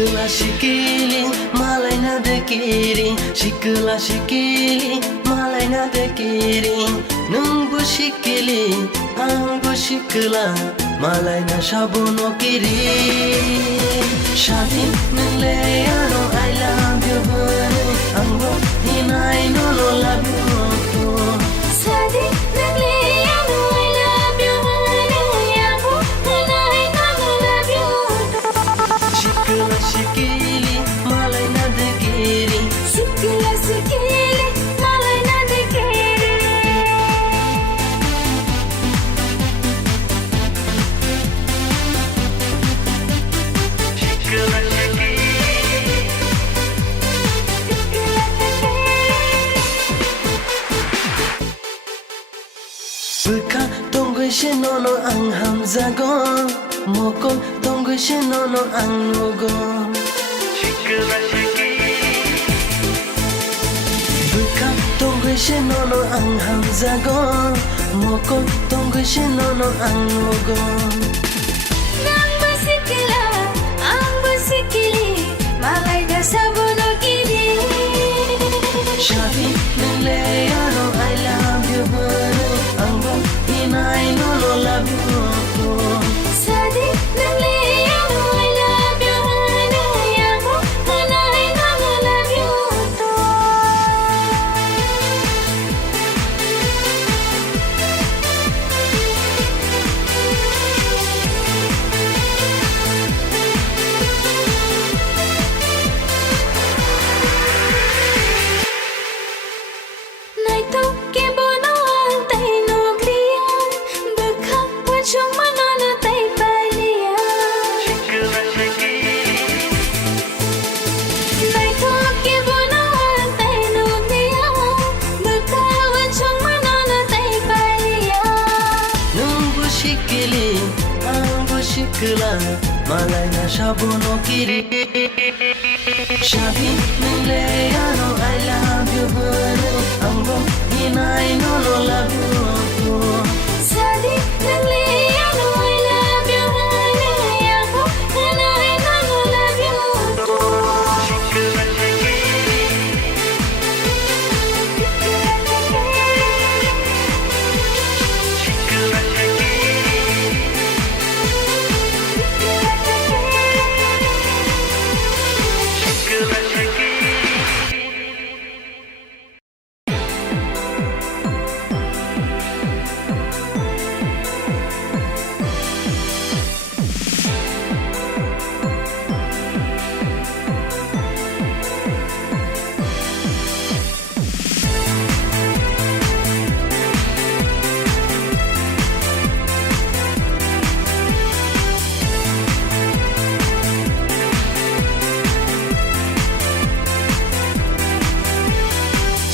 Sikili sikili malai nadekiri Sikili sikili malai nadekiri Nunggu sikili anggu sikila malai na shabono kiri Shadi nile ano I love you bani Anggo hinai no love you to Shadi nile ano I love you bani Anggo hinai no love you to Sikili sikili malai nadekiri Sikili sikili malai nadekiri Buka tonggo shinono ang hamzago Moko tonggo shinono ang nugo Buka tonggo shinono ang hamzago Moko tonggo shinono ang nugo Nang basikila ang basikili malai na sabono kiri Shabi nile ano I love you bani Anggo hinai no love you to Shadi nile ano I love you bani Anggo hinai no love you to Nay to ke bono ang tay no kriyan Bakha wachong manana tay paliyan Nay to ke bono ang tay no kriyan Bakha wachong manana tay paliyan Nunggu sikili anggu sikila malai na shabono kiri Shabi nile ano I love you bani Anggo hinai no love you to Shadi nile ano I love you bani Anggo hinai no love you to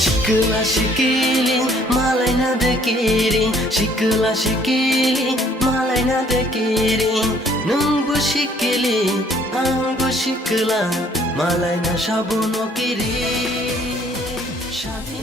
Sikili sikili malai nadekiri Sikili sikili malai nadekiri Nunggu sikili anggu sikila malai na shabono kiri Shadi